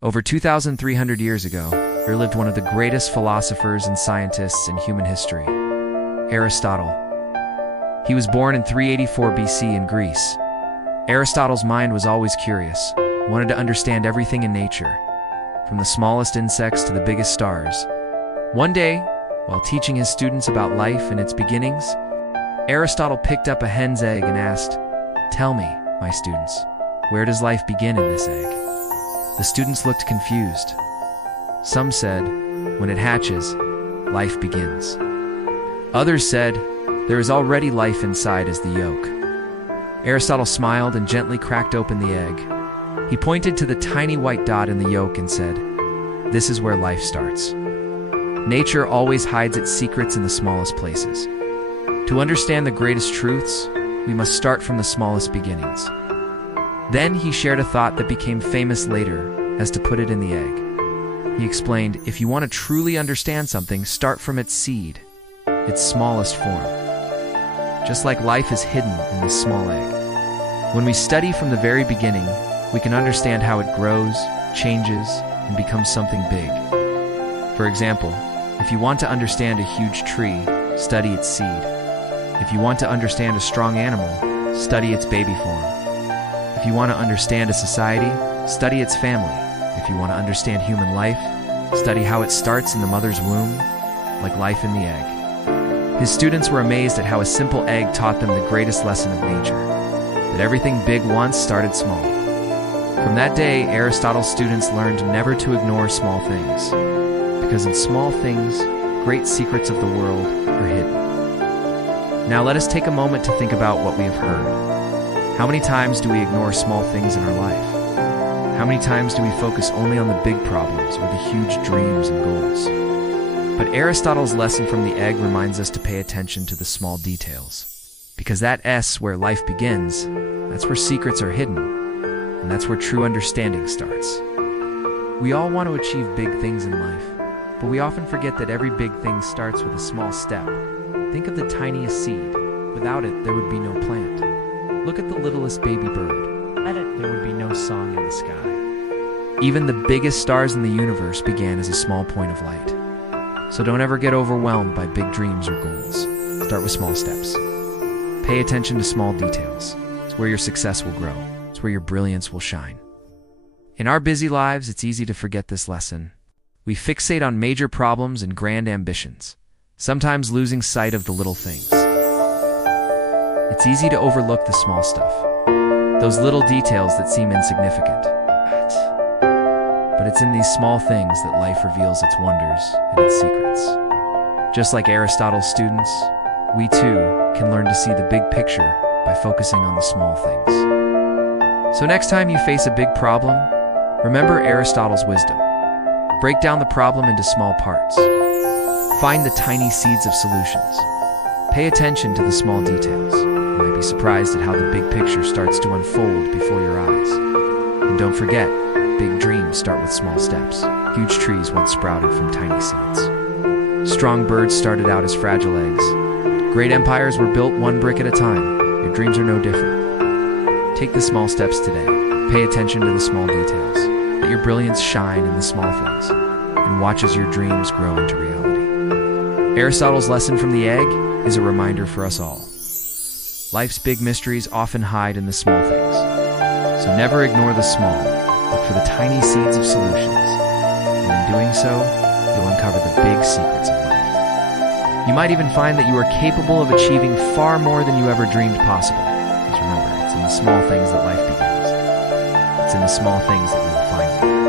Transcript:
Over 2,300 years ago, there lived one of the greatest philosophers and scientists in human history, Aristotle. He was born in 384 BC in Greece. Aristotle's mind was always curious, wanted to understand everything in nature, from the smallest insects to the biggest stars. One day, while teaching his students about life and its beginnings, Aristotle picked up a hen's egg and asked, "Tell me, my students, where does life begin in this egg?" The students looked confused. Some said, when it hatches, life begins. Others said, there is already life inside as the yolk. Aristotle smiled and gently cracked open the egg. He pointed to the tiny white dot in the yolk and said, "This is where life starts." Nature always hides its secrets in the smallest places. To understand the greatest truths, we must start from the smallest beginnings. Then he shared a thought that became famous later as to put it in the egg. He explained, if you want to truly understand something, start from its seed, its smallest form. Just like life is hidden in this small egg. When we study from the very beginning, we can understand how it grows, changes, and becomes something big. For example, if you want to understand a huge tree, study its seed. If you want to understand a strong animal, study its baby form. If you want to understand a society, study its family. If you want to understand human life, study how it starts in the mother's womb, like life in the egg. His students were amazed at how a simple egg taught them the greatest lesson of nature, that everything big once started small. From that day, Aristotle's students learned never to ignore small things, because in small things, great secrets of the world are hidden. Now let us take a moment to think about what we have heard. How many times do we ignore small things in our life? How many times do we focus only on the big problems or the huge dreams and goals? But Aristotle's lesson from the egg reminds us to pay attention to the small details. Because that S where life begins, that's where secrets are hidden, and that's where true understanding starts. We all want to achieve big things in life, but we often forget that every big thing starts with a small step. Think of the tiniest seed. Without it, there would be no plant. Look at the littlest baby bird. Without it, there would be no song in the sky. Even the biggest stars in the universe began as a small point of light. So don't ever get overwhelmed by big dreams or goals. Start with small steps. Pay attention to small details. It's where your success will grow. It's where your brilliance will shine. In our busy lives, it's easy to forget this lesson. We fixate on major problems and grand ambitions, sometimes losing sight of the little things. It's easy to overlook the small stuff, those little details that seem insignificant. But it's in these small things that life reveals its wonders and its secrets. Just like Aristotle's students, we too can learn to see the big picture by focusing on the small things. So next time you face a big problem, remember Aristotle's wisdom. Break down the problem into small parts. Find the tiny seeds of solutions. Pay attention to the small details. You might be surprised at how the big picture starts to unfold before your eyes. And don't forget, big dreams start with small steps. Huge trees once sprouted from tiny seeds. Strong birds started out as fragile eggs. Great empires were built one brick at a time. Your dreams are no different. Take the small steps today. Pay attention to the small details. Let your brilliance shine in the small things, and watch as your dreams grow into reality. Aristotle's lesson from the egg is a reminder for us all. Life's big mysteries often hide in the small things. So never ignore the small. Look for the tiny seeds of solutions. And in doing so, you'll uncover the big secrets of life. You might even find that you are capable of achieving far more than you ever dreamed possible. Just remember, it's in the small things that life begins. It's in the small things that you will find.